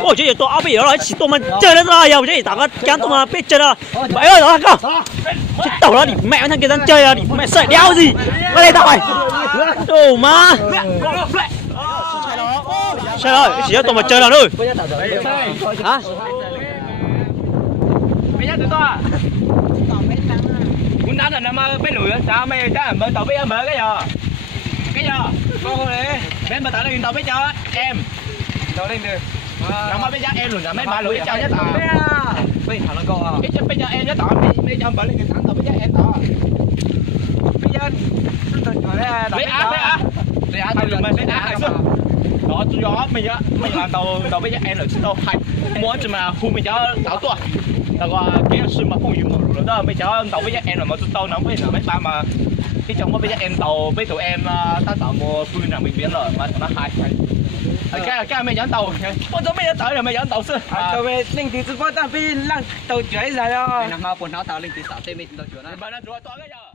我这多阿贝了，起多么这了啦，要不这打个讲多么别这了，没有了哥，这倒了你mẹ thằng kia đang chơi à, mẹ sợ đéo gì, qua đây tao đồ má, sai rồi, chỉ có tụi mà chơi là thôi, hả? Bây giờ tụi tôi muốn đánh là nó bé lùi á, sao mày chắc là mở tàu bé mở cái giờ, con này, bé mở tàu lên tàu bé cho em, tàu lên được. Nó mới bây giờ em rồi là mấy ba lưỡi cho nhất tao. Bây giờ là con à. Bây giờ em nhất tao, bây giờ bởi lên cái thằng tao bây giờ em tao. Bây giờ lấy á. Lấy á thôi mà lấy á hay sao? Đó tôi gió bây giờ làm tàu bây giờ em là xin đâu hay. Muốn chứ mà hôm bây giờ tao tua. Tao qua cái sự mà không dùng rồi đó bây giờ tàu bây giờ em là mà tôi tao nó bây giờ mấy ba mà cái trong bây giờ em tàu với tụi em ta tạo một phương nào mình biến rồi mà nó hay. Cái mày dẫn tàu, con tao bây giờ tới rồi mày dẫn tàu xưa. Tàu về linh thì tôi có tao bị lăng tàu chảy ra đó. Mày nằm mà quần áo tàu linh thì sao tên mình tàu chuyển này. Bạn đã rồi to cái giờ.